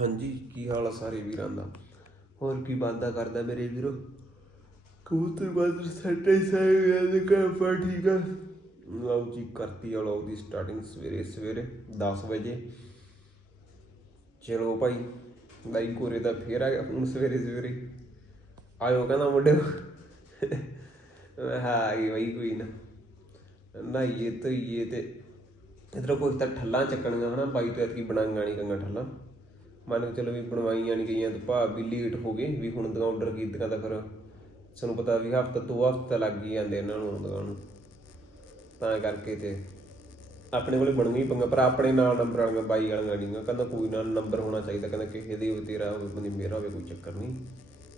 ਹਾਂਜੀ ਕੀ ਹਾਲ ਆ ਸਾਰੇ ਵੀਰਾਂ ਦਾ? ਹੋਰ ਕੀ ਬੰਦਾ ਕਰਦਾ ਮੇਰੇ ਵੀਰੋ? ਕਬੂਤਰ ਬਾਦਰ ਸੱਟੇ ਸਾਰੇ ਗੱਲ ਕਰ ਪਾ ਠੀਕ ਆ। ਲਓ ਜੀ ਕਰਤੀ ਆ ਲਓ ਦੀ ਸਟਾਰਟਿੰਗ ਸਵੇਰੇ ਸਵੇਰੇ 10 ਵਜੇ। ਚਲੋ ਭਾਈ ਬਾਈ ਕੋਰੇ ਦਾ ਫੇਰ ਆ ਗਿਆ ਹੁਣ ਸਵੇਰੇ ਸਵੇਰੇ। ਆਇਓ ਕਹਿੰਦਾ ਮੁੰਡੇ ਕਿਹਾ ਆ ਗਈ ਬਾਈ ਕੋਈ ਨਾ। ਨਹਾਈਏ ਧੋਈਏ ਤੇ ਇਧਰ ਕੋਈ ਤਾਂ ਠੱਲਾਂ ਚੱਕਣੀਆਂ ਹਨਾ ਬਾਈ ਤੋਂ ਐਤਕੀ ਬਣਾਈਆਂ ਨਹੀਂ ਗੰਗਾ ਠੱਲਾਂ। ਮੰਨ ਕੇ ਚਲੋ ਵੀ ਬਣਵਾਈਆਂ ਨਹੀਂ ਗਈਆਂ ਤੇ ਭਾਅ ਵੀ ਲੇਟ ਹੋ ਗਏ, ਵੀ ਹੁਣ ਦੀਆਂ ਆਰਡਰ ਕੀਤੀਆਂ ਤਾਂ ਫਿਰ ਸਾਨੂੰ ਪਤਾ ਵੀ ਹਫਤਾ ਦੋ ਹਫਤਾ ਲੱਗ ਹੀ ਜਾਂਦੇ ਇਹਨਾਂ ਨੂੰ ਆਉਂਦਿਆਂ ਨੂੰ। ਤਾਂ ਕਰਕੇ ਤੇ ਆਪਣੇ ਕੋਲੇ ਬਣ ਗਈ ਪੰਗਾ, ਪਰ ਆਪਣੇ ਨਾਲ ਨੰਬਰ ਵਾਲੀਆਂ ਬਾਈ ਵਾਲੀਆਂ ਨਹੀਂ ਕਹਿੰਦਾ ਕੋਈ ਨਾ ਨੰਬਰ ਹੋਣਾ ਚਾਹੀਦਾ, ਕਹਿੰਦਾ ਕਿਸੇ ਦੇ ਹੋਵੇ, ਤੇਰਾ ਹੋਵੇ ਬੰਦੀ ਮੇਰਾ ਹੋਵੇ, ਕੋਈ ਚੱਕਰ ਨਹੀਂ।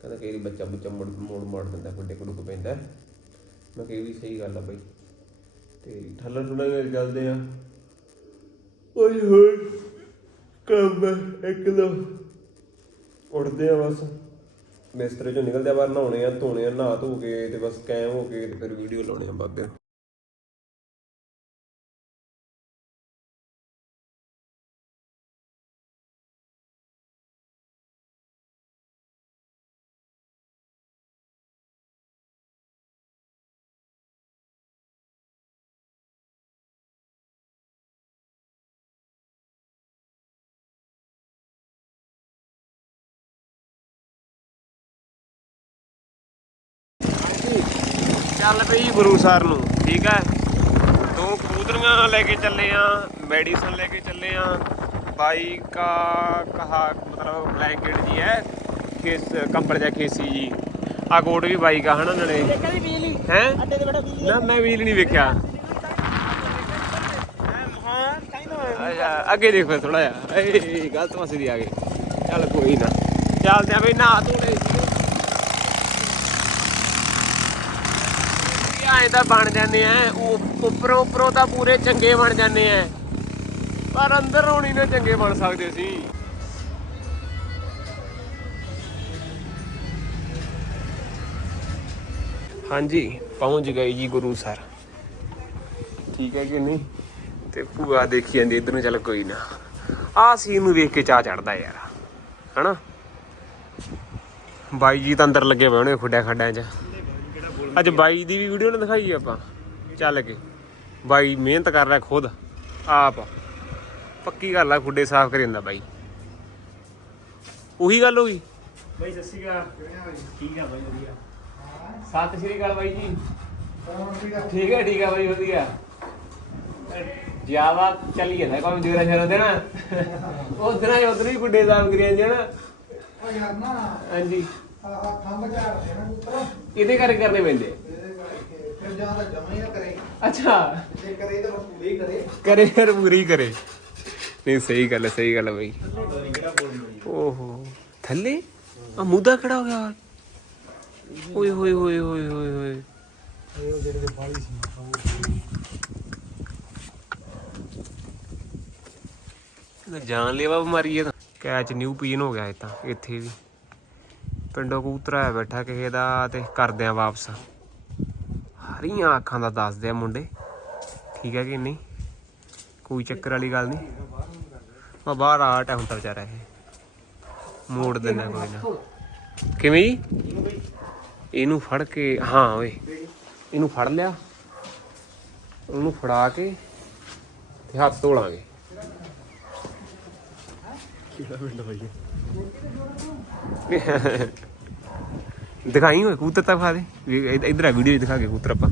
ਕਹਿੰਦਾ ਕਈ ਬੱਚਾ ਬੁੱਚਾ ਮੋੜ ਮੋੜ ਮਾਰ ਦਿੰਦਾ, ਵੱਡੇ ਕੋਲ ਕੋ ਪੈਂਦਾ ਮੈਂ ਕਿਹਾ ਇਹ ਵੀ ਸਹੀ ਗੱਲ ਆ ਬਾਈ। ਤੇ ਠੱਲਣ ਠੁੱਲਣ ਚੱਲਦੇ ਆ। ਓਏ ਹੋਏ। ਕੰਮ ਇੱਕ ਲੋ। ਉੱਠਦੇ ਆ ਬਸ। ਬਿਸਤਰੇ ਚੋਂ ਨਿਕਲਦੇ ਆ ਬਾਹਰ ਨਹਾਉਣੇ ਆ, ਧੋਣੇ ਆ, ਨਹਾ ਧੋ ਕੇ ਤੇ ਬਸ ਕੈਮ ਹੋ ਕੇ ਤੇ ਫਿਰ ਵੀਡੀਓ ਲਾਉਣੇ ਆ ਬਾਬੇ ਚੱਲ ਪਈ ਗੁਰੂ ਸਰ ਨੂੰ। ਠੀਕ ਹੈ ਦੋ ਕਬੂਤਰੀਆਂ ਲੈ ਕੇ ਚੱਲੇ ਆ ਮੈਡੀਸਨ ਲੈ ਕੇ ਚੱਲੇ ਆ। ਬਾਈ ਕਾ ਕਹਾ ਮਤਲਬ ਬਲੈਂਕਟ ਜੀ ਹੈ ਖੇਸ ਕੰਬਲ ਜਾਂ ਖੇਸੀ ਜੀ। ਆ ਕੋਟ ਵੀ ਬਾਈ ਕਾ ਹਨਾ ਬਿਜਲੀ ਹੈ? ਅੱਡੇ ਤੇ ਬੜਾ ਬਿਜਲੀ ਨਾ ਮੈਂ ਵੀਲ ਨਹੀਂ ਵੇਖਿਆ। ਅੱਗੇ ਦੇਖੋ ਥੋੜਾ ਜਿਹਾ। ਏ ਗਲਤ ਪਾਸੇ ਦੀ ਆ ਗਏ ਚੱਲ ਕੋਈ ਨਾ। ਚੱਲਦੇ ਆ ਬਈ ਨਹਾ ਧੋਲੇ ਸੀ ਤਾਂ ਬਣ ਜਾਂਦੇ ਆ, ਉਹ ਉੱਪਰੋਂ ਉੱਪਰੋਂ ਤਾਂ ਪੂਰੇ ਚੰਗੇ ਬਣ ਜਾਂਦੇ ਆ। ਪਰ ਅੰਦਰ ਹੋਣੀ ਨਾ ਚੰਗੇ ਬਣ ਸਕਦੇ ਸੀ ਹਾਂਜੀ, ਪਹੁੰਚ ਗਏ ਜੀ ਗੁਰੂ ਸਰ। ਠੀਕ ਹੈ ਕਿ ਨਹੀਂ? ਤੇ ਭੂਆ ਦੇਖੀ ਜਾਂਦੀ ਇਧਰ ਨੂੰ, ਚੱਲ ਕੋਈ ਨਾ। ਆਹ ਸੀਨ ਨੂੰ ਵੇਖ ਕੇ ਚਾਹ ਚੜਦਾ ਯਾਰ, ਹਨਾ? ਬਾਈ ਜੀ ਤਾਂ ਅੰਦਰ ਲੱਗੇ ਪਏ ਹੋਣੇ ਖੁੱਡਿਆ ਖੱਡਾਂ 'ਚ। ਅੱਜ ਬਾਈ ਦੀ ਵੀ ਵੀਡੀਓ ਨਾ ਦਿਖਾਈ ਆਪਾਂ। ਚੱਲ ਕੇ। ਬਾਈ ਮਿਹਨਤ ਕਰ ਰਿਹਾ ਖੁਦ। ਆਪ। ਪੱਕੀ ਗੱਲ ਆ ਖੁੱਡੇ ਸਾਫ਼ ਕਰੀ ਜਾਂਦਾ ਬਾਈ। ਉਹੀ ਗੱਲ ਹੋ ਗਈ। ਬਾਈ ਸਤਿ ਸ਼੍ਰੀ ਅਕਾਲ। ਠੀਕ ਆ ਬਾਈ ਵਧੀਆ। ਸਤਿ ਸ਼੍ਰੀ ਅਕਾਲ ਬਾਈ ਜੀ। ਠੀਕ ਹੈ ਠੀਕ ਹੈ ਬਾਈ ਵਧੀਆ। ਜ਼ਿਆਦਾ ਚੱਲੀ ਜਾਂਦਾ ਕੋਈ ਜੋਰਾ ਸ਼ਰਾ ਦੇਣਾ ਉਹ ਦਿਨਾਂ ਹੀ ਉਧਰ ਹੀ ਗੁੱਡੇ ਸਾਫ਼ ਕਰੀ ਜਾਂਦੇ ਨਾ। ਉਹ ਯਾਰ ਨਾ। ਹਾਂਜੀ। ਆਹ ਥੰਮ ਝਾੜਦੇ ਨਾ ਪੁੱਤਰ। ਇਹਦੇ ਕਰਕੇ ਕਰਨੇ ਪੈਂਦੇ? ਇਹਦੇ ਕਰਕੇ ਫਿਰ ਜਾਂ ਤਾਂ ਜਮਾ ਹੀ ਨਾ ਕਰੇ। ਅੱਛਾ। ਜੇ ਕਰੇ ਤਾਂ ਬਸ ਪੂਰੀ ਕਰੇ। ਕਰੇ ਫਿਰ ਪੂਰੀ ਕਰੇ। ਨਹੀਂ ਸਹੀ ਗੱਲ ਹੈ ਸਹੀ ਗੱਲ ਹੈ ਬਈ। ਓਹੋ ਥੱਲੇ? ਆ ਮੁੱਦਾ ਖੜਾ ਹੋ ਗਿਆ। ਓਏ ਹੋਏ ਹੋਏ ਹੋਏ ਹੋਏ ਹੋਏ। ਇਹ ਜਿਹੜੇ ਦੇ ਬਾਲੀ ਸੀ ਇਹ ਜਾਨ ਲੈਵਾ ਬਿਮਾਰੀ ਹੈ ਤਾਂ। ਕੈਚ ਨਿਊ ਪੀਨ ਹੋ ਗਿਆ ਇਹ ਤਾਂ ਇੱਥੇ ਵੀ। ਪਿੰਡੋਂ ਕਬੂਤਰ ਆਇਆ ਬੈਠਾ ਕਿਸੇ ਦਾ ਤੇ ਕਰਦੇ ਆ ਵਾਪਸ। ਹਰੀਆਂ ਅੱਖਾਂ ਦਾ ਦੱਸਦੇ ਆ ਮੁੰਡੇ। ਠੀਕ ਹੈ ਕਿ ਨਹੀਂ? ਕੋਈ ਚੱਕਰ ਵਾਲੀ ਗੱਲ ਨਹੀਂ। ਮੈਂ ਬਾਹਰ ਆਟ ਹੈ ਹੁਣ ਤਾਂ ਵਿਚਾਰਾ ਇਹ। ਮੋੜ ਦਿੰਦਾ ਕੋਈ ਨਾ। ਕਿਵੇਂ ਜੀ? ਇਹਨੂੰ ਫੜ ਕੇ, ਹਾਂ ਓਏ। ਇਹਨੂੰ ਫੜ ਲਿਆ। ਉਹਨੂੰ ਫੜਾ ਕੇ ਤੇ ਹੱਥ ਧੋ ਲਾਂਗੇ। ਕਿਹੜਾ ਪਿੰਡ ਭਾਈ ਦਿਖਾਈ ਹੋਏ ਕਬੂਤਰ ਤਾਂ ਖਾ ਦੇ। ਵੀ ਆ ਵੀਡੀਓ ਦਿਖਾ ਕੇ ਕਬੂਤਰ ਆਪਾਂ।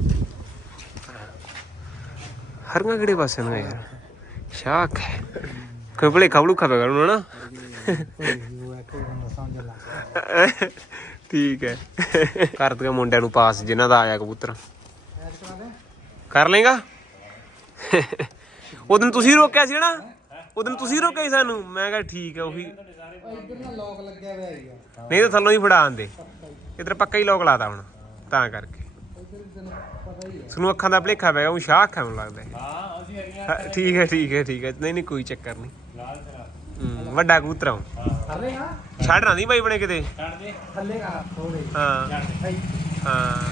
ਹਰੀਆਂ ਕਿਹੜੇ ਪਾਸੇ ਨੂੰ ਯਾਰ? ਸ਼ਾਕ ਹੈ। ਕੋਈ ਭਲੇ ਖਬਲੂ ਖਾਵੇ ਕਰਨੂੰ ਨਾ। ਠੀਕ ਹੈ। ਕਰ ਦਗਾ ਮੁੰਡਿਆਂ ਨੂੰ ਪਾਸ ਜਿਨ੍ਹਾਂ ਦਾ ਆਇਆ ਕਬੂਤਰ। ਕਰ ਲੇਗਾ ਉਦੋਂ ਤੁਸੀਂ ਰੋਕਿਆ ਸੀ ਨਾ? ਉਦੋਂ ਤੁਸੀਂ ਰੋਕਿਆ ਸੀ ਸਾਨੂੰ? ਮੈਂ ਕਿਹਾ ਠੀਕ ਹੈ ਉਹੀ। ਉਹ ਇੱਧਰ ਨਾ ਲੋਕ ਲੱਗਿਆ ਹੋਇਆ ਹੈਗਾ ਨਹੀਂ ਤਾਂ ਥੱਲੋਂ ਹੀ ਫੜਾ ਆਂਦੇ। ਇਧਰ ਪੱਕਾ ਹੀ ਲੋਕ ਲਾਤਾ ਹੁਣ ਤਾਂ ਕਰਕੇ। ਹੀ ਹੈ ਸਾਨੂੰ ਅੱਖਾਂ ਦਾ ਭਲੇਖਾ ਪੈ ਗਿਆ ਉਹ ਸ਼ਾਹ ਅੱਖਾਂ ਨੂੰ ਲੱਗਦਾ ਹਾਂ ਅਸੀਂ ਠੀਕ ਹੈ ਠੀਕ ਹੈ ਠੀਕ ਹੈ। ਨਹੀਂ ਨਹੀਂ ਕੋਈ ਚੱਕਰ ਨਹੀਂ। ਹੂੰ, ਵੱਡਾ ਕਬੂਤਰ ਆ ਉਹ। ਥੱਲੇ ਨਾ ਛੱਡ ਨਾ ਦੀ ਬਾਈ ਬਣੇ ਕਿਤੇ। ਥੱਲੇ ਕਾ ਥੋੜੇ ਹਾਂ। ਹਾਈ ਹਾਂ।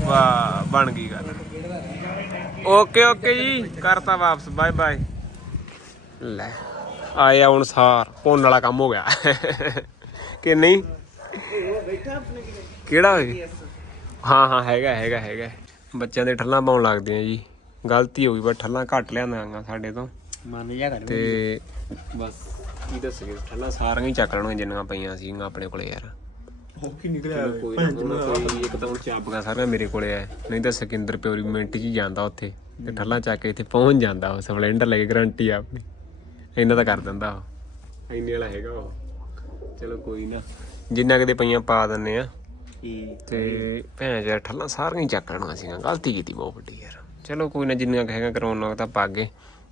ਵਾਹ ਬਣ ਗਈ ਗੱਲ। Okay okay ji. ਕਰਤਾ ਵਾਪਸ। Bye bye. ਲੈ। ਆਏ ਆਉਣ ਸਾਰ ਭੁੰਨ ਵਾਲਾ ਕੰਮ ਹੋ ਗਿਆ। ਕਿ ਨਹੀਂ? ਕਿਹੜਾ ਹੋਏ ਹਾਂ ਹਾਂ ਹੈਗਾ ਹੈਗਾ ਹੈਗਾ। ਬੱਚਿਆਂ ਦੇ ਠੱਲਾਂ ਪਾਉਣ ਲੱਗਦੀਆਂ ਜੀ। ਗਲਤੀ ਹੋ ਗਈ ਪਰ ਠੱਲਾਂ ਘੱਟ ਲਿਆਂਦਾਂਗਾ ਸਾਡੇ ਤੋਂ। ਮੰਨ ਜਾ ਕਰ ਤੇ ਬਸ ਕੀ ਦੱਸਗੇ ਠੱਲਾਂ ਸਾਰੀਆਂ ਹੀ ਚੱਕ ਲੈਣੀਆਂ ਜਿੰਨੀਆਂ ਪਈਆਂ ਸੀਗੀਆਂ ਆਪਣੇ ਕੋਲੇ ਯਾਰ। ਹੋ ਕੀ ਨਿਕਲਿਆ? ਕੋਈ ਨਾ ਕੋਈ ਇੱਕ ਤਾਂ ਹੁਣ ਚਾਪੀਆਂ ਸਾਰੀਆਂ ਮੇਰੇ ਕੋਲੇ ਆ। ਨਹੀਂ ਤਾਂ ਸਿਕੰਦਰ ਪਿਓਰੀ ਮਿੰਟ 'ਚ ਹੀ ਜਾਂਦਾ ਉੱਥੇ। ਤੇ ਠੱਲਾਂ ਚੱਕ ਕੇ ਇੱਥੇ ਪਹੁੰਚ ਜਾਂਦਾ ਉਹ ਸਪਲੈਂਡਰ ਲੈ ਕੇ ਗਰੰਟੀ ਆ ਆਪਣੀ। ਇੰਨਾ ਤਾਂ ਕਰ ਦਿੰਦਾ ਉਹ। ਇੰਨੇ ਵਾਲਾ ਹੈਗਾ ਉਹ। ਚਲੋ ਕੋਈ ਨਾ। ਜਿੰਨਾ ਕਿਤੇ ਪਈਆਂ ਪਾ ਦਿੰਨੇ ਆ। ਤੇ ਭੈਣ ਯਾਰ ਠੱਲਾਂ ਸਾਰੀਆਂ ਹੀ ਚੱਕ ਲੈਣੀਆਂ ਸੀਗੀਆਂ ਗਲਤੀ ਕੀਤੀ ਬਹੁਤ ਵੱਡੀ ਯਾਰ। ਚਲੋ ਕੋਈ ਨਾ ਜਿੰਨੀਆਂ ਕੁ ਹੈਗਾ ਕਰਾਉਣਾ ਤਾਂ ਪਾ ਗਏ।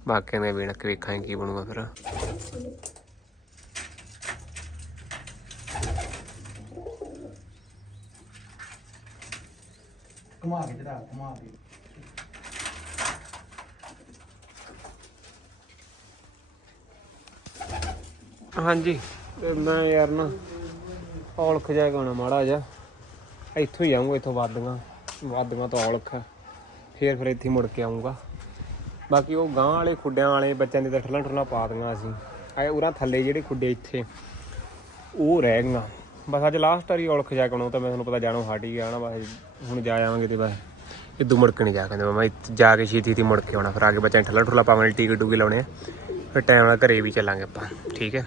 ਬਾਕੀ ਨੇ ਵੇਣ ਕੇ ਵੇਖਾਂਗੇ ਕੀ ਬਣੂਗਾ ਫਿਰ। ਘੁਮਾ ਕੇ ਚੜਾ ਘੁਮਾ ਕੇ। ਹਾਂਜੀ। ਮੈਂ ਯਾਰ ਨਾ ਔਲਖ ਜਾ ਕੇ ਆਉਣਾ ਮਾੜਾ ਜਾ ਇੱਥੋਂ ਹੀ ਆਉਂਗਾ ਇੱਥੋਂ ਵਾਦੀਆਂ ਵਾਦੀਆਂ ਤੋਂ ਔਲਖ। ਫੇਰ ਫਿਰ ਇੱਥੇ ਮੁੜ ਕੇ ਆਉਂਗਾ ਬਾਕੀ ਉਹ ਗਾਂ ਵਾਲੇ ਖੁੱਡਿਆਂ ਵਾਲੇ ਬੱਚਿਆਂ ਦੇ ਤਾਂ ਠੱਲਾਂ ਠੁੱਲਾਂ ਪਾ ਦਿੰਗਾ ਅਸੀਂ। ਆਏ ਉਰਾਂ ਥੱਲੇ ਜਿਹੜੇ ਖੁੱਡੇ ਇੱਥੇ, ਉਹ ਰਹਿ ਗਈਆਂ। ਬਸ ਅੱਜ ਲਾਸਟ ਵਾਰੀ ਔਲਖ ਜਾ ਕੇ ਆਉਣਾ ਤਾਂ ਮੈਂ ਤੁਹਾਨੂੰ ਪਤਾ ਜਾਣੋ ਹਟ ਹੀ ਗਿਆ ਨਾ, ਬਸ ਹੁਣ ਜਾ ਆਵਾਂਗੇ ਤੇ ਬਸ ਇਦੋਂ ਮੁੜ ਕੇ ਨਹੀਂ ਜਾ ਕਹਿੰਦੇ, ਮੈਂ ਇੱਥੇ ਜਾ ਕੇ ਛੇਤੀ ਛੇਤੀ ਮੁੜ ਕੇ ਆਉਣਾ। ਫਿਰ ਆ ਕੇ ਬੱਚਿਆਂ ਨੂੰ ਠੱਲਾ ਠੁੱਲਾ ਪਾਵਾਂਗੇ ਟੀਕੇ ਟੂਕੇ ਲਾਉਣੇ ਆ। ਫਿਰ ਟਾਈਮ ਨਾਲ ਘਰੇ ਵੀ ਚੱਲਾਂਗੇ ਆਪਾਂ, ਠੀਕ ਹੈ?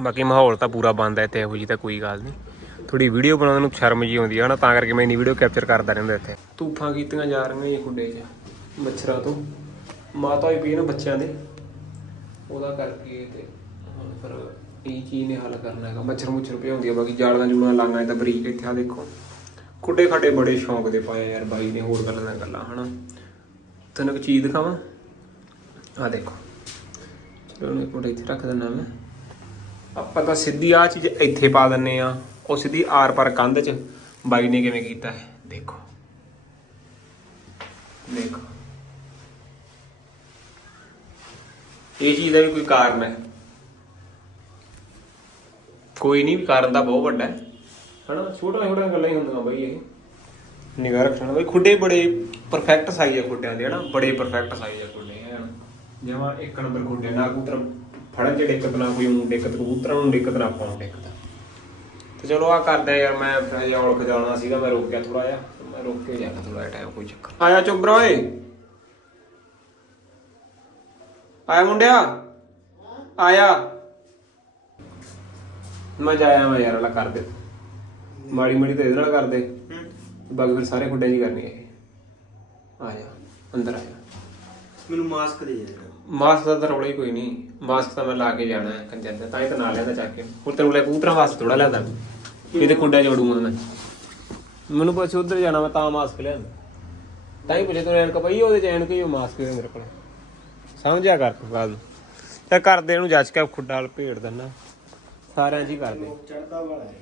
ਬਾਕੀ ਮਾਹੌਲ ਤਾਂ ਪੂਰਾ ਬੰਦ ਹੈ ਤੇ ਇਹੋ ਜੀ ਤਾਂ ਕੋਈ ਗੱਲ ਨਹੀਂ। ਥੋੜੀ ਵੀਡੀਓ ਬਣਾਉਣ ਨੂੰ ਸ਼ਰਮ ਜੀ ਆਉਂਦੀ ਹੈ ਨਾ, ਤਾਂ ਕਰਕੇ ਮੈਂ ਇੰਨੀ ਵੀਡੀਓ ਕੈਪਚਰ ਕਰਦਾ ਰਹਿੰਦਾ ਇੱਥੇ। ਤੂਫਾਂ ਕੀਤੀਆਂ ਜਾ ਰਹੀਆਂ ਇਹ ਖੁੱਡੇ 'ਚ, ਮੱਛਰਾਂ ਤੋਂ। ਮਾਤਾ ਵੀ ਪਈ ਨਾ ਬੱਚਿਆਂ ਦੇ। ਉਹਦਾ ਕਰਕੇ ਤੇ ਹੁਣ ਫਿਰ ਇਹ ਚੀਜ਼ ਨੇ ਹੱਲ ਕਰਨਾ ਹੈਗਾ। ਮੱਛਰ ਮੁੱਛਰ ਪਿਆ ਹੁੰਦੀ ਆ, ਬਾਕੀ ਜਾਲਾਂ ਜੁਲਾਂ ਲਾਂਗਾ ਤਾਂ ਬਰੀਕ ਇੱਥੇ ਆ ਦੇਖੋ। ਖੁੱਡੇ ਖੱਡੇ ਬੜੇ ਸ਼ੌਂਕ ਦੇ ਪਾਏ ਯਾਰ ਬਾਈ ਨੇ, ਹੋਰ ਗੱਲਾਂ ਨਾਲ ਗੱਲਾਂ, ਹਨਾ। ਤੈਨੂੰ ਇੱਕ ਚੀਜ਼ ਦਿਖਾਵਾਂ? ਆ ਦੇਖੋ। ਚਲੋ ਇਹਨੂੰ ਇੱਕ ਇੱਥੇ ਰੱਖ ਦਿੰਦਾ ਮੈਂ। ਆਪਾਂ ਤਾਂ ਸਿੱਧੀ ਆ ਚੀਜ਼ ਇੱਥੇ ਪਾ ਦਿੰਨੇ ਆ, ਉਹ ਸਿੱਧੀ ਆਰ ਪਰ ਕੰਧ 'ਚ। ਬਾਈ ਨੇ ਕਿਵੇਂ ਕੀਤਾ ਹੈ? ਦੇਖੋ। ਦੇਖੋ। ਇਹ ਚੀਜ਼ ਦਾ ਵੀ ਕੋਈ ਕਾਰਨ ਹੈ। ਕੋਈ ਨਹੀਂ, ਕਾਰਨ ਤਾਂ ਬਹੁਤ ਵੱਡਾ ਹੈ। ਹਨਾ? ਛੋਟਾ ਛੋਟਾ ਗੱਲਾਂ ਹੀ ਹੁੰਦੀਆਂ ਬਈ ਇਹ। ਨਿਗਾਹ ਰੱਖਣਾ ਬਈ। ਖੁੱਡੇ ਬੜੇ ਪਰਫੈਕਟ ਸਾਈਜ਼ ਆ ਖੁੱਡਿਆਂ ਦੇ, ਹਨਾ? ਬੜੇ ਪਰਫੈਕਟ ਸਾਈਜ਼ ਆ ਖੁੱਡੇ ਹਨ ਜਿਵੇਂ ਇੱਕ ਨੰਬਰ ਖੁੱਡੇ ਨਾ ਕਬੂਤਰ ਫੜਨ ਚ ਦਿੱਕਤ ਨਾ ਕੋਈ ਊਂ ਦਿੱਕਤ ਕਬੂਤਰਾਂ ਨੂੰ ਦਿੱਕਤ ਨਾ ਆਪਾਂ ਨੂੰ ਦਿੱਕਤ। ਤੇ ਚਲੋ ਆ ਕਰਦੇ ਯਾਰ ਮੈਂ ਅਜੇ ਔਲਖ ਜਾਣਾ ਸੀਗਾ ਮੈਂ ਰੁਕ ਗਿਆ ਥੋੜਾ ਜਿਹਾ ਮੈਂ ਰੁਕ ਕੇ ਜਾਣਾ ਥੋੜਾ ਟਾਈਮ ਕੋਈ ਚੱਕਰ ਆਇਆ ਚੁੱਬਰਾ ਓਏ। ਆਇਆ ਮੁੰਡਿਆ? ਆਇਆ। ਮੈਂ ਜਾਇਆ ਮੈਂ ਯਾਰ ਵਾਲਾ ਕਰ ਦੇ। ਮਾੜੀ ਮਾੜੀ ਤਾਂ ਇਹਦੇ ਨਾਲ ਕਰ ਦੇ। ਬਾਕੀ ਫਿਰ ਸਾਰੇ ਖੁੱਡੇ ਜੀ ਕਰਨੀ ਹੈ ਇਹ। ਆ ਜਾ ਅੰਦਰ ਆ ਜਾ। ਮੈਨੂੰ ਮਾਸਕ ਦੇ ਦੇ ਮਾਸਕ ਦਾ ਤਾਂ ਰੌਲਾ ਹੀ ਕੋਈ ਨਹੀਂ। ਮਾਸਕ ਤਾਂ ਮੈਂ ਲਾ ਕੇ ਜਾਣਾ ਹੈ ਕੰਜਰ ਤੇ ਤਾਂ ਹੀ ਤਾਂ ਨਾਲ ਲਿਆਂਦਾ ਚੱਕ ਕੇ। ਹੁਣ ਤੈਨੂੰ ਲੈ ਕਬੂਤਰਾਂ ਵਾਸਤੇ ਥੋੜਾ ਲਿਆਂਦਾ। ਇਹਦੇ ਖੁੱਡਾ ਜੋੜੂਗਾ ਮੈਂ ਮੈਨੂੰ ਪੁੱਛ ਉਧਰ ਜਾਣਾ ਮੈਂ ਤਾਂ ਮਾਸਕ ਲਿਆਂਦਾ। ਤਾਂ ਹੀ ਪੁੱਛੇ ਤੂੰ ਐਨਕ ਪਈ ਉਹਦੇ ਚ ਐਨਕ ਹੀ ਉਹ ਮਾਸਕ ਹੀ ਮੇਰੇ ਕੋਲ। ਸਮਝਿਆ ਕਰ ਤੂੰ ਗੱਲ। ਤੇ ਕਰਦੇ ਇਹਨੂੰ ਜੱਜ ਕੇ ਖੁੱਡਾ ਵਾਲ ਭੇੜ ਦਿੰਦਾ। ਸਾਰਿਆਂ ਹੀ ਕਰਦੇ। ਚੜਦਾ ਵਾਲਾ ਹੈ।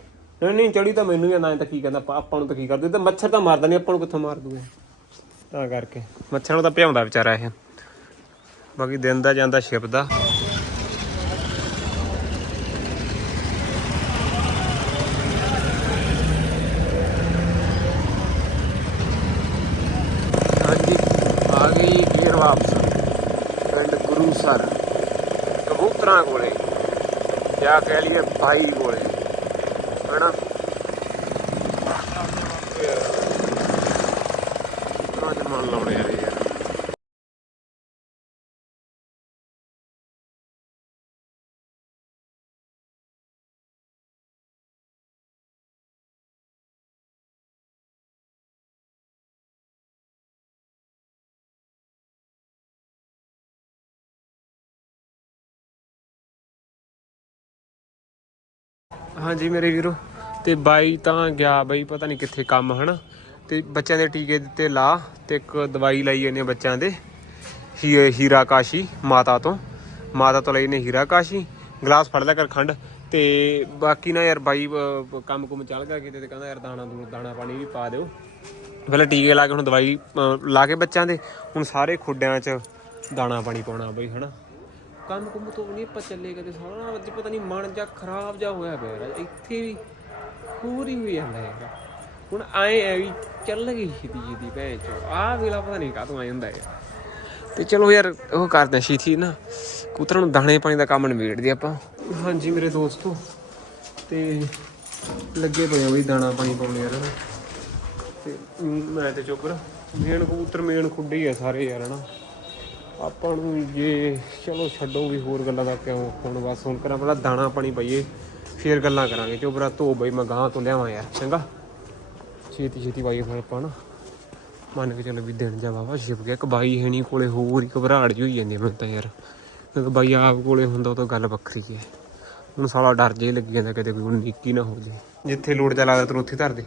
ਨਹੀਂ ਨਹੀਂ ਚੜੀ ਤਾਂ ਮੈਨੂੰ ਹੀ ਆਂਦਾ ਤਾਂ ਕੀ ਕਹਿੰਦਾ। ਆਪਾਂ- ਨੂੰ ਤਾਂ ਕੀ ਕਰਦੇ? ਤੇ ਮੱਛਰ ਤਾਂ ਮਾਰਦਾ ਨਹੀਂ ਆਪਾਂ ਨੂੰ ਕਿੱਥੋਂ ਮਾਰ ਦੂਏ ਤਾਂ ਕਰਕੇ। ਮੱਛਰ ਨੂੰ ਤਾਂ ਭਿਆਉਂਦਾ ਵਿਚਾਰਾ ਇਹ। ਬਾਕੀ ਦਿਨ ਦਾ ਜਾਂਦਾ ਛਿਪਦਾ ਹਾਂਜੀ, ਆ ਗਈ ਫੇਰ ਵਾਪਸ। ਪਿੰਡ ਗੁਰੂਸਰ ਕਬੂਤਰਾਂ ਕੋਲੇ। ਜਾਂ ਕਹਿ ਲਈਏ ਭਾਈ ਕੋਲੇ। ਹਨਾ? ਰਾਜ ਮਨ ਲਾਉਣੇ ਆ ਹਾਂਜੀ ਮੇਰੇ ਵੀਰੋ, ਤੇ ਬਾਈ ਤਾਂ ਗਿਆ ਬਾਈ ਪਤਾ ਨਹੀਂ ਕਿੱਥੇ ਕੰਮ, ਹਨਾ? ਤੇ ਬੱਚਿਆਂ ਦੇ ਟੀਕੇ ਦਿੱਤੇ ਲਾ, ਤੇ ਇੱਕ ਦਵਾਈ ਲਈ ਇਹਨੇ ਬੱਚਿਆਂ ਦੇ, ਹੀ- ਹੀਰਾ ਕਾਸ਼ੀ ਮਾਤਾ ਤੋਂ। ਮਾਤਾ ਤੋਂ ਲਈ ਨੇ ਹੀਰਾ ਕਾਸ਼ੀ, ਗਲਾਸ ਫੜ ਲਿਆ ਕਰ ਖੰਡ, ਤੇ ਬਾਕੀ ਨਾ ਯਾਰ ਬਾਈ ਕੰਮ ਕੁਮ ਚੱਲ ਗਿਆ ਕਿਤੇ ਤੇ ਕਹਿੰਦਾ ਯਾਰ ਦਾਣਾ ਦੂਣਾ, ਦਾਣਾ ਪਾਣੀ ਵੀ ਪਾ ਦਿਓ। ਪਹਿਲਾਂ ਟੀਕੇ ਲਾ ਕੇ ਹੁਣ ਦਵਾਈ ਲਾ ਕੇ ਬੱਚਿਆਂ ਦੇ, ਹੁਣ ਸਾਰੇ ਖੁੱਡਿਆਂ 'ਚ ਦਾਣਾ ਪਾਣੀ ਪਾਉਣਾ ਬਈ, ਹਨਾ? ਕੰਮ ਕੁੰਮ ਤੋਂ ਨਹੀਂ ਪਤਾ ਚੱਲੇ ਕਦੇ ਸਾਰਾ ਅੱਜ ਪਤਾ ਨਹੀਂ ਮਨ ਜਾ ਖਰਾਬ ਜਾ ਹੋਇਆ ਪਿਆ ਯਾਰ। ਇੱਥੇ ਵੀ ਹੋਰ ਹੀ ਹੋਈ ਜਾਂਦਾ ਹੈਗਾ। ਹੁਣ ਆਏ ਐ ਵੀ ਚੱਲ ਗਈ ਛੇਤੀ ਛੇਤੀ ਭੈਣ ਚੋ। ਆਹ ਵੇਲਾ ਪਤਾ ਨਹੀਂ ਕਾਹਤੋਂ ਆਏ ਹੁੰਦਾ ਯਾਰ ਤੇ ਚਲੋ ਯਾਰ ਉਹ ਕਰਦੇ ਆ ਛੇਤੀ ਨਾ। ਕਬੂਤਰਾਂ ਨੂੰ ਦਾਣੇ ਪਾਣੀ ਦਾ ਕੰਮ ਨਿਬੇੜਦੇ ਆਪਾਂ। ਹਾਂਜੀ ਮੇਰੇ ਦੋਸਤੋ। ਤੇ ਲੱਗੇ ਪਏ ਆ ਦਾਣਾ ਪਾਣੀ ਪਾਉਣੇ ਯਾਰ। ਤੇ ਮੈਂ ਤੇ ਚੋਬਰ ਮੇਨ ਕਬੂਤਰ ਮੇਨ ਖੁੱਡੇ ਹੀ ਆ ਸਾਰੇ ਯਾਰ ਹਨਾ। ਆਪਾਂ ਨੂੰ ਜੇ, ਚਲੋ ਛੱਡੋ ਵੀ ਹੋਰ ਗੱਲਾਂ ਦਾ ਕਿਉਂ, ਹੁਣ ਬਸ ਹੁਣ ਕਰਾਂ ਪਹਿਲਾਂ ਦਾਣਾ ਪਾਣੀ ਪਾਈਏ, ਫੇਰ ਗੱਲਾਂ ਕਰਾਂਗੇ ਚੋ ਚੋਬਰਾ ਧੋ ਬਈ, ਮੈਂ ਗਾਂ ਤੋਂ ਲਿਆਵਾਂ ਯਾਰ, ਚੰਗਾ? ਛੇਤੀ ਛੇਤੀ ਪਾਈਏ ਫਿਰ ਆਪਾਂ ਨਾ। ਮੰਨ ਕੇ ਚਲੋ ਵੀ ਦਿਨ ਜਾ ਵਾਵਾ ਛਿਪ ਗਿਆ, ਕਬਾਈ ਹੈ ਨਹੀਂ ਕੋਲੇ, ਹੋਰ ਹੀ ਘਬਰਾਹਟ ਜਿਹੀ ਹੋਈ ਜਾਂਦੀ ਮੈਨੂੰ ਤਾਂ ਯਾਰ। ਕਿਉਂਕਿ ਬਾਈ ਆਪ ਕੋਲੇ ਹੁੰਦਾ, ਉਹ ਤਾਂ ਗੱਲ ਵੱਖਰੀ ਹੈ। ਹੁਣ ਸਾਲਾ ਡਰ ਜੇ ਲੱਗੀ ਜਾਂਦਾ ਕਿਤੇ ਕੋਈ ਨਿੱਕੀ ਨਾ ਹੋ ਜੇ ਜਿੱਥੇ ਲੋੜ ਜਾ ਲੱਗਦਾ ਤੈਨੂੰ ਉੱਥੇ ਧਰ ਦੇ।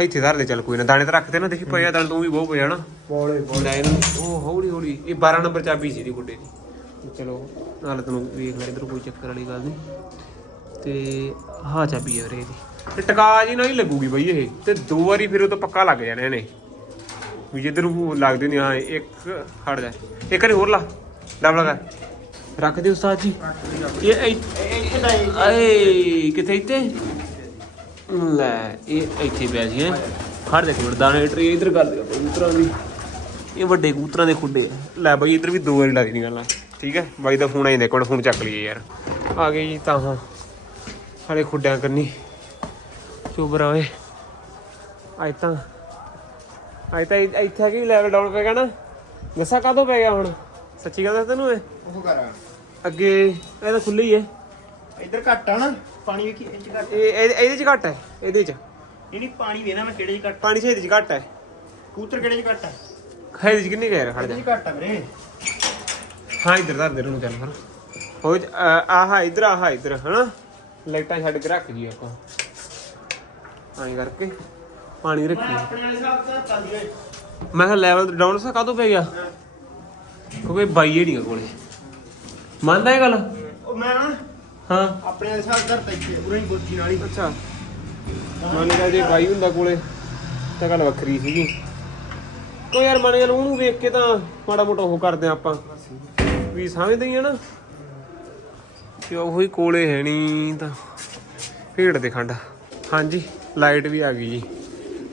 ਇੱਥੇ ਧਰ ਦੇ ਚੱਲ ਕੋਈ ਨਾ। ਦਾਣੇ ਤਾਂ ਰੱਖ ਦੇ ਨਾ ਦੇਖੀ ਪਿਆ ਦਾਣੇ ਤੂੰ ਵੀ ਬਹੁਤ ਪਿਆ ਨਾ। ਬੋਲੇ ਲੈ ਇਹਨੂੰ। ਉਹ ਹੌਲੀ ਹੌਲੀ। ਇਹ 12 ਨੰਬਰ ਚਾਬੀ ਸੀ ਦੀ ਗੁੱਡੇ ਦੀ। ਚਲੋ ਨਾਲ ਤੈਨੂੰ ਵੇਖ ਲੈ ਇਧਰ ਕੋਈ ਚੱਕਰ ਵਾਲੀ ਗੱਲ ਨਹੀਂ। ਤੇ ਹਾਂ ਚਾਬੀ ਹੈ ਵੀਰੇ ਇਹਦੀ। ਤੇ ਟਕਾ ਜੀ ਨਾਲ ਹੀ ਲੱਗੂਗੀ ਬਈ ਇਹ। ਤੇ ਦੋ ਵਾਰੀ ਫਿਰ ਉਹ ਤਾਂ ਪੱਕਾ ਲੱਗ ਜਾਣਾ ਇਹਨੇ। ਵੀ ਜਿੱਧਰ ਨੂੰ ਲੱਗਦੇ ਨੇ ਹਾਂ ਇੱਕ ਹਟ ਜਾ। ਇੱਕ ਵਾਰੀ ਹੋਰ ਲਾ। ਡਬਲ ਲਗਾ ਰੱਖ ਦੇ ਉਸਤਾਦ ਜੀ। ਇਹ ਇਹ- ਆਏ ਕਿੱਥੇ ਇੱਥੇ? ਲੈ ਇਹ ਇੱਥੇ ਪਿਆ ਸੀ ਹੈਂ। ਖੜ ਦੇ ਕੋਲ ਦਾਣੇ ਟਰੀ ਇਧਰ ਕਰ ਦੇ ਕਬੂਤਰਾਂ ਦੀ। ਇਹ ਵੱਡੇ ਕਬੂਤਰਾਂ ਦੇ ਖੁੱਡੇ ਲੈ ਬਾਈ ਇਧਰ ਵੀ ਦੋ ਵਾਰੀ ਲਾ ਦੇਣੀ ਗੱਲ ਠੀਕ ਹੈ? ਬਾਈ ਦਾ ਫੋਨ ਆਈ ਦੇਖੋ ਫੋਨ ਚੱਕ ਲਈਏ ਯਾਰ। ਆ ਗਏ ਜੀ ਤਾਂ ਹਾਂ। ਹਾਲੇ ਖੁੱਡਿਆਂ ਕਰਨੀ ਚੋਬਰਾ ਓਏ ਅੱਜ ਤਾਂ ਅੱਜ ਤਾਂ ਇੱਥੇ ਆ ਕੇ ਲੈਵਲ ਡਾਊਨ ਪੈ ਗਿਆ ਨਾ। ਗੁੱਸਾ ਕਾਦੋਂ ਪੈ ਗਿਆ ਹੁਣ? ਸੱਚੀ ਗੱਲ ਦੱਸ ਤੈਨੂੰ ਇਹ? ਉਹ ਕਰ। ਅੱਗੇ ਇਹ ਤਾਂ ਖੁੱਲੀ ਹੀ ਹੈ ਇੱਧਰ ਘੱਟ ਆ ਨਾ ਪਾਣੀ ਵੇਖੀ ਇਹ ਚ ਘੱਟ ਇਹ ਇਹ- ਇਹਦੇ ਚ ਘੱਟ ਹੈ ਇਹਦੇ ਚ। ਨਹੀਂ ਨਹੀਂ ਪਾਣੀ ਵੇਨਾ ਮੈਂ ਕਿਹੜੇ ਚ ਘੱਟ ਪਾਣੀ ਛੇਦ ਚ ਘੱਟ ਹੈ ਕੂਤਰ ਕਿਹੜੇ ਚ ਘੱਟ ਆ? ਇਹਦੇ ਚ ਕਿੰਨੀ ਰਿਹਾ ਖੜ ਜਾ ਇਹਦੇ ਚ ਘੱਟ ਆ ਵੀਰੇ। ਹਾਂ ਇੱਧਰ ਧਰ ਦੇ ਨੂੰ ਚੱਲ ਫਿਰ। ਹੋ ਜਾ- ਅ, ਆਹ ਇੱਧਰ ਆਹ ਇੱਧਰ ਹਨਾ? ਲਾਈਟਾਂ ਛੱਡ ਕੇ ਰੱਖ ਜੀ ਆਪਾਂ। ਐਂ ਕਰਕੇ ਪਾਣੀ ਰੱਖੀ। ਆਪਣੇ ਵਾਲੇ ਹਿਸਾਬ ਨਾਲ ਤਾਂ ਦੀ ਓਏ ਮੈਂ ਕਿਹਾ ਲੈਵਲ ਡਾਊਨ ਸਾ ਕਾਦੋਂ ਪੈ ਗਿਆ? ਕਿਉਂਕਿ ਬਾਈ ਨਹੀਂ ਕੋਲੇ। ਮੰਨਦਾ ਇਹ ਗੱਲ? ਉਹ ਮੈਂ ਨਾ ਹਾਂ। ਆਪਣੇ ਵਾਲੇ ਹਿਸਾਬ ਨਾਲ ਤਾਂ ਇੱਥੇ ਉਰੇ ਹੀ ਗੋਚੀ ਨਾਲ ਹੀ। ਅੱਛਾ। ਮੰਨ ਲਿਆ ਜੇ ਬਾਈ ਹੁੰਦਾ ਕੋਲੇ ਤਾਂ ਗੱਲ ਵੱਖਰੀ ਸੀਗੀ। ਕੋ ਯਾਰ ਮੰਨ ਗਿਆ ਉਹਨੂੰ ਵੇਖ ਕੇ ਤਾਂ ਮਾੜਾ ਮੋਟਾ ਉਹ ਕਰਦੇ ਆ ਆਪਾਂ। ਵੀ ਸਮਝਦੇ ਹੀ ਆ ਨਾ। ਕਿ ਉਹ ਹੀ ਕੋਲੇ ਹੈ ਨਹੀਂ ਤਾਂ ਭੇਡ ਦੇ ਖੰਡ। ਹਾਂਜੀ ਲਾਈਟ ਵੀ ਆ ਗਈ ਜੀ।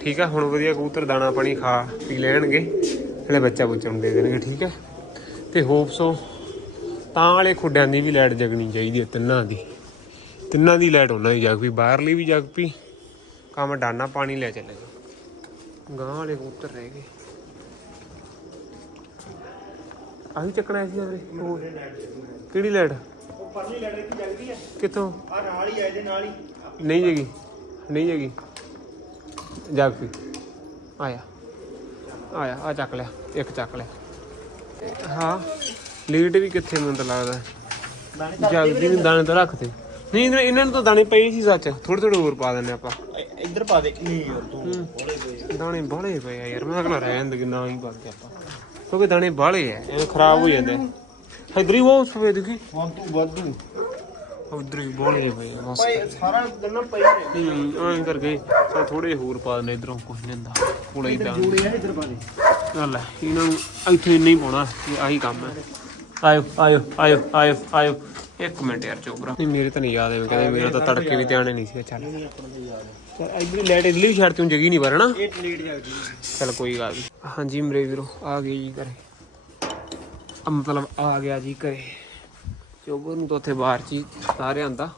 ਠੀਕ ਆ ਹੁਣ ਵਧੀਆ ਕਬੂਤਰ ਦਾਣਾ ਪਾਣੀ ਖਾ ਪੀ ਲੈਣਗੇ। ਹਲੇ ਬੱਚਾ ਬੁੱਚਾ ਨੂੰ ਦੇ ਦੇਣਗੇ ਠੀਕ ਹੈ ਤੇ ਹੋਪ ਸੋ ਤਾਂ ਵਾਲੇ ਖੁੱਡਿਆਂ ਦੀ ਵੀ ਲਾਈਟ ਜਗਣੀ ਚਾਹੀਦੀ ਹੈ ਤਿੰਨਾਂ ਦੀ। ਤਿੰਨਾਂ ਦੀ ਲਾਈਟ ਉਹਨਾਂ ਦੀ ਜਗ ਪਈ ਬਾਹਰਲੀ ਵੀ ਜਗ ਪਈ। ਕੰਮ ਡਾਨਾ ਪਾਣੀ ਲੈ ਚੱਲੇ ਗਾਂ ਵਾਲੇ ਕਬੂਤਰ ਰਹਿ ਗਏ। ਆਹੀ ਚੱਕਣਾ ਸੀ ਵੀਰੇ ਕਿਹੜੀ ਲਾਈਟ? ਉਹ ਪਰਲੀ ਲੜ ਰਹੀ ਜਗਦੀ ਆ ਕਿੱਥੋਂ? ਆ ਨਾਲ ਹੀ ਆ ਇਹਦੇ ਨਾਲ ਹੀ। ਨਹੀਂ ਜਗੀ। ਨਹੀਂ ਜਗੀ। ਜਗ ਪਈ। ਆਇਆ। ਆਇਆ ਆ ਚੱਕ ਲਿਆ। ਇੱਕ ਚੱਕ ਲਿਆ। ਹਾਂ। ਲੀਡ ਵੀ ਕਿੱਥੇ ਮੈਨੂੰ ਤਾਂ ਲੱਗਦਾ। ਜਲਦੀ ਨਹੀਂ ਦਾਣੇ ਤਾਂ ਰੱਖਦੇ ਨਹੀਂ ਇਹਨਾਂ- ਨੂੰ ਤਾਂ ਦਾਣੇ ਪਏ ਸੀ ਸੱਚ। ਥੋੜੇ ਥੋੜੇ ਹੋਰ ਪਾ ਦਿੰਨੇ ਆਪਾਂ। ਇੱਧਰ ਪਾ ਦੇ ਨਹੀਂ ਯਾਰ ਤੂੰ ਬੋਲੇ ਬੋਲੇ ਦਾਣੇ ਬਾਹਲੇ ਪਏ ਆ ਯਾਰ। ਮੈਂ ਕਹਿੰਦਾ ਰਹਿਣ ਦੇ ਨਾ ਹੀ ਪਾ ਕੇ ਆਪਾਂ। ਕਿਉਂਕਿ ਦਾਣੇ ਬਾਹਲੇ ਆ। ਐ ਖਰਾਬ ਹੋ ਜਾਂਦੇ ਇਧਰ ਹੀ ਉਹ ਸਵੇਦ ਕੀ? ਹੁਣ ਤੂੰ ਵਾਧੂ ਉਧਰ ਹੀ ਬਾਹਲੇ ਪਏ ਬਸ ਭਾਈ ਸਾਰਾ ਦਿਨ ਨਾ ਪਈ ਨੇ। ਹੂੰ ਐਂ ਕਰਕੇ ਚਲ ਥੋੜੇ ਹੋਰ ਪਾ ਦਿੰਦੇ ਇਧਰੋਂ ਕੁਝ ਨਹੀਂ ਹੁੰਦਾ। ਕੋਲੇ ਹੀ ਦਾਣੇ। ਜੂੜੇ ਆ ਇੱਧਰ ਪਾ ਦੇ। ਚੱਲ ਇਹਨਾਂ ਨੂੰ ਇੱਥੇ ਨਹੀਂ ਪਾਉਣਾ ਇਹ ਆਹੀ ਕੰਮ ਹੈ ਆਇਓ ਆਇਓ ਆਇਓ ਆਇਓ ਆਇਓ। ਇੱਕ ਮਿੰਟ ਯਾਰ ਚੋਬਰਾ ਨਹੀਂ ਮੇਰੇ ਤਾਂ ਨਹੀਂ ਯਾਦ ਐਵੇਂ ਕਹਿੰਦੇ ਮੇਰਾ ਤਾਂ ਤੜਕੇ ਵੀ ਧਿਆਨ ਨਹੀਂ ਸੀ ਚੱਲ ਚੱਲ ਇਧਰ ਲਾਈਟ ਇਧਰਲੀ ਵੀ ਛੱਡ ਤੂੰ ਜਗੀ ਨਹੀਂ ਪਰ ਹਨਾ? ਇਹ ਟਲੀਟ ਜਗਦੀ ਚਲ ਕੋਈ ਗੱਲ ਨਹੀਂ। ਹਾਂਜੀ ਮੇਰੇ ਵੀਰੋ ਆ ਗਏ ਜੀ ਘਰੇ। ਆ ਮਤਲਬ ਆ ਗਿਆ ਜੀ ਘਰੇ। ਚੋਬਰ ਨੂੰ ਤਾਂ ਉੱਥੇ ਬਾਹਰ ਚ ਹੀ ਸਾਰਿਆਂ ਦਾ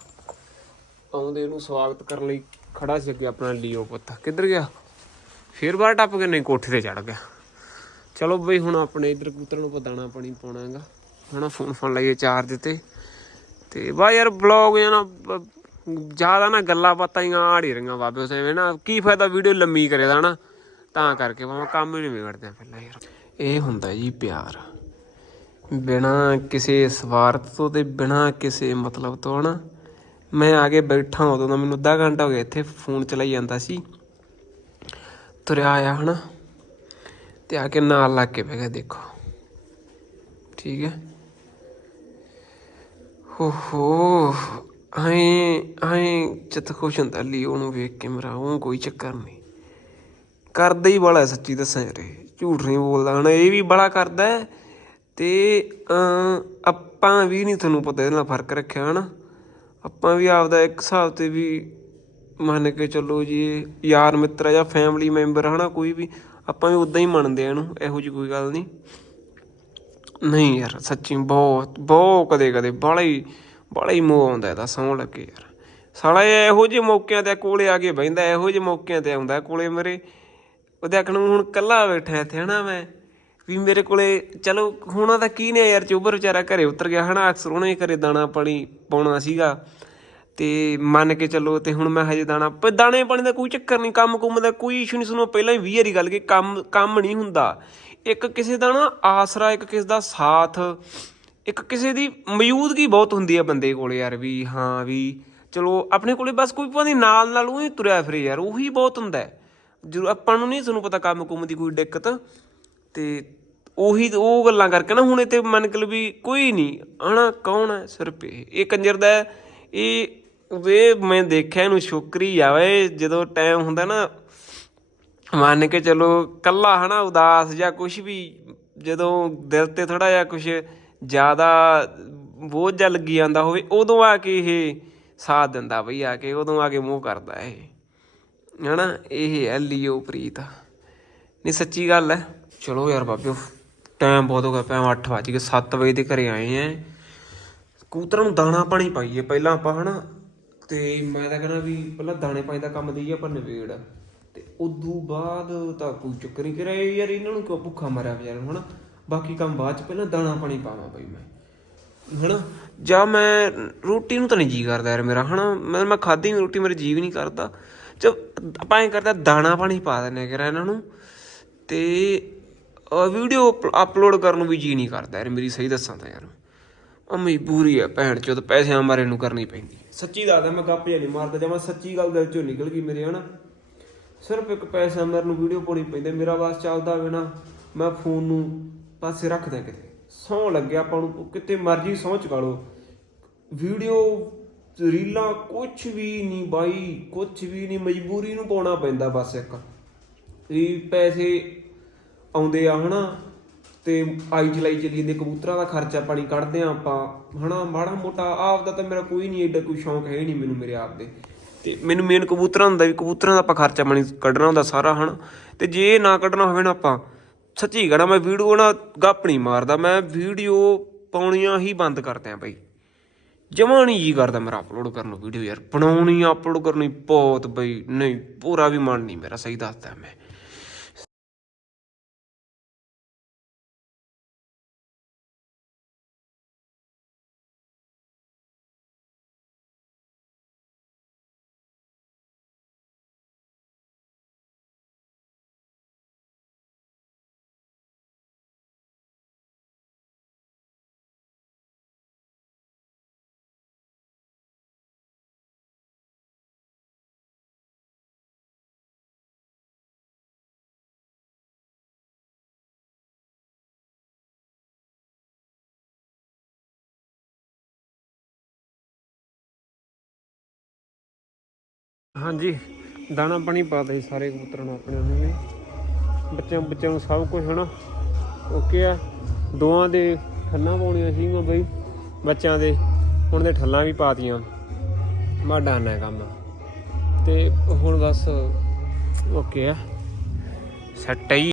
ਆਉਂਦੇ ਨੂੰ ਸਵਾਗਤ ਕਰਨ ਲਈ ਖੜਾ ਸੀ ਅੱਗੇ ਆਪਣਾ ਲੀਓ ਪੁੱਤ। ਕਿੱਧਰ ਗਿਆ? ਫੇਰ ਬਾਹਰ ਟੱਪ ਕੇ ਨਹੀਂ ਕੋਠੇ ਤੇ ਚੜ ਗਿਆ। ਚਲੋ ਬਈ ਹੁਣ ਆਪਣੇ ਇਧਰ ਕਬੂਤਰਾਂ ਨੂੰ ਪਦਾਣਾ ਪਾਣੀ ਪਾਉਣਾ ਹੈਗਾ ਹਣਾ ਫੋਨ ਫੋਨ ਲਾਈਏ, ਚਾਰਜ ਤੇ। ਤੇ ਬਾ ਯਾਰ ਬਲੌਗ ਜਾਂ ਨਾ, ਜ਼ਿਆਦਾ ਨਾ ਗੱਲਾਂ ਬਾਤਾਂ ਹੀ ਆੜ ਹੀ ਰਹੀਆਂ ਬਾਬੇ ਉਸੇ ਐਵੇਂ ਨਾ, ਕੀ ਫਾਇਦਾ ਵੀਡੀਓ ਲੰਮੀ ਕਰੇ ਦਾ ਨਾ ਤਾਂ ਕਰਕੇ ਭਾਵੇਂ ਕੰਮ ਹੀ ਨਹੀਂ ਵਿਗੜਦੇ ਪਹਿਲਾਂ ਯਾਰ। ਇਹ ਹੁੰਦਾ ਜੀ ਪਿਆਰ। ਬਿਨਾ ਕਿਸੇ ਸਵਾਰਥ ਤੋਂ ਤੇ ਬਿਨਾ ਕਿਸੇ ਮਤਲਬ ਤੋਂ, ਹਨਾ? ਮੈਂ ਆ ਕੇ ਬੈਠਾ ਉਦੋਂ ਦਾ, ਮੈਨੂੰ ਅੱਧਾ ਘੰਟਾ ਹੋ ਗਿਆ, ਇੱਥੇ ਫੋਨ ਚਲਾਈ ਜਾਂਦਾ ਸੀ। ਤੁਰਿਆ ਆਇਆ, ਹਨਾ? ਤੇ ਆ ਕੇ ਨਾਲ ਲੱਗ ਕੇ ਬਹਿ ਗਿਆ, ਦੇਖੋ। ਠੀਕ ਹੈ? ਹੋ ਹੋ ਆਏ ਆਏ ਚਿੱਤ ਖੁਸ਼ ਹੁੰਦਾ ਲਈ ਉਹਨੂੰ ਵੇਖ ਕੇ ਮੇਰਾ ਉਹ ਕੋਈ ਚੱਕਰ ਨਹੀਂ। ਕਰਦਾ ਹੀ ਬੜਾ ਸੱਚੀ ਦੱਸਾਂ ਯਾਰ ਇਹ, ਝੂਠ ਨਹੀਂ ਬੋਲਦਾ। ਹਨਾ ਇਹ ਵੀ ਬੜਾ ਕਰਦਾ ਹੈ ਤੇ ਆਪਾਂ ਵੀ ਨਹੀਂ ਤੁਹਾਨੂੰ ਪਤਾ ਇਹਦੇ ਨਾਲ ਫ਼ਰਕ ਰੱਖਿਆ ਹਨਾ? ਆਪਾਂ ਵੀ ਆਪਦਾ ਇੱਕ ਹਿਸਾਬ ਤੇ ਵੀ ਮੰਨ ਕੇ ਚੱਲੋ ਜੀ ਯਾਰ ਮਿੱਤਰ ਆ ਜਾਂ ਫੈਮਿਲੀ ਮੈਂਬਰ ਹਨਾ? ਕੋਈ ਵੀ ਆਪਾਂ ਵੀ ਉਦਾਂ ਹੀ ਮੰਨਦੇ ਆ ਇਹਨੂੰ ਇਹੋ ਜਿਹੀ ਕੋਈ ਗੱਲ ਨਹੀਂ। ਨਹੀਂ ਯਾਰ, ਸੱਚੀ ਬਹੁਤ ਬਹੁਤ ਕਦੇ ਕਦੇ ਬੜਾ ਹੀ ਬੜਾ ਹੀ ਮੋਹ ਆਉਂਦਾ ਇਹਦਾ ਸੌਂ ਲੱਗੇ ਯਾਰ। ਸਾਲਾ ਇਹੋ ਜਿਹੇ ਮੌਕਿਆਂ ਤੇ ਕੋਲੇ ਆ ਕੇ ਬਹਿੰਦਾ, ਇਹੋ ਜਿਹੇ ਮੌਕਿਆਂ ਤੇ ਆਉਂਦਾ ਕੋਲੇ ਮੇਰੇ। ਉਹਦੇ ਆਖਣ ਨੂੰ ਹੁਣ ਕੱਲਾ ਬੈਠਾ ਇੱਥੇ ਹਨਾ ਮੈਂ, ਵੀ ਮੇਰੇ ਕੋਲੇ ਚਲੋ ਹੋਣਾ ਤਾਂ ਕੀ ਨੇ ਯਾਰ ਚੋਬਰ ਵਿਚਾਰਾ ਘਰੇ ਉਤਰ ਗਿਆ ਹਨਾ, ਅਕਸਰ ਉਹਨੇ ਘਰੇ ਦਾਣਾ ਪਾਣੀ ਪਾਉਣਾ ਸੀਗਾ। ਤੇ ਮੰਨ ਕੇ ਚੱਲੋ ਤੇ ਹੁਣ ਮੈਂ ਹਜੇ ਦਾਣਾ, ਪਰ ਦਾਣੇ ਪਾਣੀ ਦਾ ਕੋਈ ਚੱਕਰ ਨਹੀਂ, ਕੰਮ ਕੁੰਮ ਦਾ ਕੋਈ ਇਸ਼ੂ ਨਹੀਂ। ਸੁਣੋ, ਪਹਿਲਾਂ ਹੀ 20 ਵਾਰੀ ਗੱਲ ਕਿ ਕੰਮ ਕੰਮ ਨਹੀਂ ਹੁੰਦਾ। ਇੱਕ ਕਿਸੇ ਦਾ ਨਾ ਆਸਰਾ, ਇੱਕ ਕਿਸੇ ਦਾ ਸਾਥ, ਇੱਕ ਕਿਸੇ ਦੀ ਮੌਜੂਦਗੀ ਬਹੁਤ ਹੁੰਦੀ ਆ ਬੰਦੇ ਕੋਲ ਯਾਰ ਵੀ ਹਾਂ, ਵੀ ਚਲੋ ਆਪਣੇ ਕੋਲੇ ਬਸ ਕੋਈ ਭਾਵੇਂ ਨਾਲ ਨਾਲ ਉਹੀ ਤੁਰਿਆ ਫਿਰੇ ਯਾਰ, ਉਹੀ ਬਹੁਤ ਹੁੰਦਾ ਹੈ। ਆਪਾਂ ਨੂੰ ਨਹੀਂ ਤੁਹਾਨੂੰ ਪਤਾ ਕੰਮ ਕੁਮ ਦੀ ਕੋਈ ਦਿੱਕਤ ਤੇ ਉਹੀ ਉਹ ਗੱਲਾਂ ਕਰਕੇ ਨਾ ਹੁਣ ਇੱਥੇ ਮੰਨ ਕੇ ਲਓ ਵੀ ਕੋਈ ਨਹੀਂ ਹਨਾ, ਕੌਣ ਹੈ ਸਿਰਫ ਇਹ ਇਹ ਕੰਜਰ ਦਾ ਇਹ ਵੇ ਮੈਂ ਦੇਖਿਆ ਇਹਨੂੰ ਸ਼ੁਕਰੀ ਆਵੇ ਜਦੋਂ ਟਾਈਮ ਹੁੰਦਾ ਨਾ ਮੰਨ ਕੇ ਚਲੋ ਇਕੱਲਾ ਹੈ ਨਾ ਉਦਾਸ ਜਾਂ ਕੁਛ ਵੀ, ਜਦੋਂ ਦਿਲ ਤੇ ਥੋੜ੍ਹਾ ਜਿਹਾ ਕੁਛ ਜ਼ਿਆਦਾ ਬੋਝ ਜਿਹਾ ਲੱਗੀ ਜਾਂਦਾ ਹੋਵੇ, ਉਦੋਂ ਆ ਕੇ ਇਹ ਸਾਥ ਦਿੰਦਾ ਬਈ ਆ ਕੇ, ਉਦੋਂ ਆ ਕੇ ਮੂੰਹ ਕਰਦਾ ਇਹ। ਹੈ ਨਾ ਇਹ ਹੈ ਲਿਓ ਪ੍ਰੀਤ। ਨਹੀਂ, ਸੱਚੀ ਗੱਲ ਹੈ। ਚਲੋ ਯਾਰ ਬਾਬਿਓ ਟਾਈਮ ਬਹੁਤ ਹੋ ਗਿਆ ਪਿਆ 8 ਵਜ ਗਏ 7 ਵਜੇ ਦੇ ਘਰੇ ਆਏ ਆ ਕਬੂਤਰਾਂ ਨੂੰ ਦਾਣਾ ਪਾਣੀ ਪਾਈਏ, ਪਹਿਲਾਂ ਆਪਾਂ ਹਨਾ। ਤੇ ਮੈਂ ਤਾਂ ਕਹਿੰਦਾ ਵੀ ਪਹਿਲਾਂ ਦਾਣੇ ਪਾਣੀ ਦਾ ਕੰਮ ਦੇਈਏ, ਆਪਾਂ ਨਿਬੇੜ। ਉਦੋਂ ਬਾਅਦ ਤਾਂ ਕੋਈ ਚੱਕਰ ਨਹੀਂ ਕਰਿਆ ਯਾਰ ਇਹਨਾਂ ਨੂੰ ਕਿਉਂ ਭੁੱਖਾ ਮਾਰਿਆ ਵਿਚਾਰ ਨੂੰ, ਹਨਾ? ਬਾਕੀ ਕੰਮ ਬਾਅਦ ਚ ਪਹਿਲਾਂ ਦਾਣਾ ਪਾਣੀ ਪਾਵਾਂ ਬਈ ਮੈਂ, ਹਨਾ? ਜਾਂ ਮੈਂ ਰੋਟੀ ਨੂੰ ਤਾਂ ਨਹੀਂ ਜੀ ਕਰਦਾ ਯਾਰ ਮੇਰਾ, ਹਨਾ? ਮੈਂ ਮੈਂ ਖਾਧੀ ਰੋਟੀ, ਮੇਰੇ ਜੀ ਵੀ ਨਹੀਂ ਕਰਦਾ। ਚ ਆਪਾਂ ਐਂ ਕਰਦਾ ਦਾਣਾ ਪਾਣੀ ਪਾ ਦਿੰਨੇ ਕਿਰਾ ਇਹਨਾਂ ਨੂੰ। ਤੇ ਵੀਡੀਓ ਅਪਲੋਡ ਕਰਨ ਨੂੰ ਵੀ ਜੀ ਨਹੀਂ ਕਰਦਾ ਯਾਰ, ਮੇਰੀ ਸਹੀ ਦੱਸਾਂ ਤਾਂ ਯਾਰ। ਉਹ ਮਜਬੂਰੀ ਆ ਭੈਣ ਚੋਦ, ਪੈਸਿਆਂ ਮਾਰੇ ਨੂੰ ਕਰਨੀ ਪੈਂਦੀ। ਸੱਚੀ ਦੱਸਦਾ, ਮੈਂ ਗੱਪ ਜਿਹਾ ਨਹੀਂ ਮਾਰਦਾ, ਜਮਾ ਸੱਚੀ ਗੱਲ ਦੇ ਵਿੱਚੋਂ ਨਿਕਲ ਗਈ ਮੇਰੇ, ਹਨਾ? ਸਿਰਫ ਇੱਕ ਪੈਸਾ ਮੇਰੇ ਨੂੰ ਵੀਡੀਓ ਪਾਉਣੀ ਪੈਂਦੀ, ਮੇਰਾ ਵਾਸ ਚੱਲਦਾ ਹੋਵੇ ਨਾ, ਮੈਂ ਫੋਨ ਨੂੰ ਪਾਸੇ ਰੱਖਦਾ ਕਿਤੇ। ਸੌ ਲੱਗਿਆ ਆਪਾਂ ਨੂੰ ਕਿਤੇ ਮਰਜ਼ੀ ਸੌ ਚਕਾ ਲਓ। ਵੀਡੀਓ, ਰੀਲਾਂ ਕੁਝ ਵੀ ਨਹੀਂ ਬਾਈ ਕੁਝ ਵੀ ਨਹੀਂ ਮਜਬੂਰੀ ਨੂੰ ਪਾਉਣਾ ਪੈਂਦਾ ਬਸ ਇੱਕ। ਵੀ ਪੈਸੇ ਆਉਂਦੇ ਆ, ਹਨਾ? ਤੇ ਆਈ ਚਲਾਈ ਚਲੀ ਜਾਂਦੇ, ਕਬੂਤਰਾਂ ਦਾ ਖਰਚਾ ਪਾਣੀ ਕੱਢਦੇ ਆ ਆਪਾਂ, ਹਨਾ? ਮਾੜਾ ਮੋਟਾ, ਆਪ ਦਾ ਤਾਂ ਮੇਰਾ ਕੋਈ ਨਹੀਂ ਐਡਾ ਕੋਈ ਸ਼ੌਂਕ ਹੈ ਹੀ ਨਹੀਂ ਮੈਨੂੰ ਮੇਰੇ ਆਪ ਦੇ। ਤੇ ਮੈਨੂੰ ਮੇਨ ਕਬੂਤਰਾਂ ਹੁੰਦਾ ਵੀ, ਕਬੂਤਰਾਂ ਦਾ ਆਪਾਂ ਖਰਚਾ ਪਾਣੀ ਕੱਢਣਾ ਹੁੰਦਾ ਸਾਰਾ, ਹਨ? ਤੇ ਜੇ ਨਾ ਕੱਢਣਾ ਹੋਵੇ ਨਾ ਆਪਾਂ, ਸੱਚੀ ਕਹਣਾ, ਮੈਂ ਵੀਡੀਓ ਨਾ ਗੱਪ ਨਹੀਂ ਮਾਰਦਾ, ਮੈਂ ਵੀਡੀਓ ਪਾਉਣੀਆਂ ਹੀ ਬੰਦ ਕਰਦਿਆਂ ਬਈ। ਜਮਾ ਨਹੀਂ ਜੀ ਕਰਦਾ ਮੇਰਾ ਅਪਲੋਡ ਕਰਨ ਨੂੰ ਵੀਡੀਓ ਯਾਰ, ਬਣਾਉਣੀ ਅਪਲੋਡ ਕਰਨੀ, ਬਹੁਤ ਬਈ, ਨਹੀਂ, ਪੂਰਾ ਵੀ ਮਨ ਨਹੀਂ ਮੇਰਾ, ਸਹੀ ਦੱਸਦਾ ਮੈਂ। ਹਾਂਜੀ, ਦਾਣਾ ਪਾਣੀ ਪਾਤਾ ਜੀ ਸਾਰੇ ਕਬੂਤਰਾਂ ਨੂੰ ਆਪਣੇ ਨੂੰ ਵੀ। ਬੱਚਿਆਂ ਬੱਚਿਆਂ ਨੂੰ ਸਭ ਕੁਝ ਹਨਾ? ਓਕੇ ਆ। ਦੋਆਂ ਦੇ ਠੰਨਾ ਪਾਉਣੀਆਂ ਸੀਗੀਆਂ ਬਈ, ਬੱਚਿਆਂ ਦੇ। ਹੁਣ ਦੇ ਠੱਲਾਂ ਵੀ ਪਾਤੀਆਂ। ਮਾਡਾ ਡਾਨਾ ਕੰਮ। ਤੇ ਹੁਣ ਬਸ ਓਕੇ ਆ। ਸੈੱਟ ਹੈ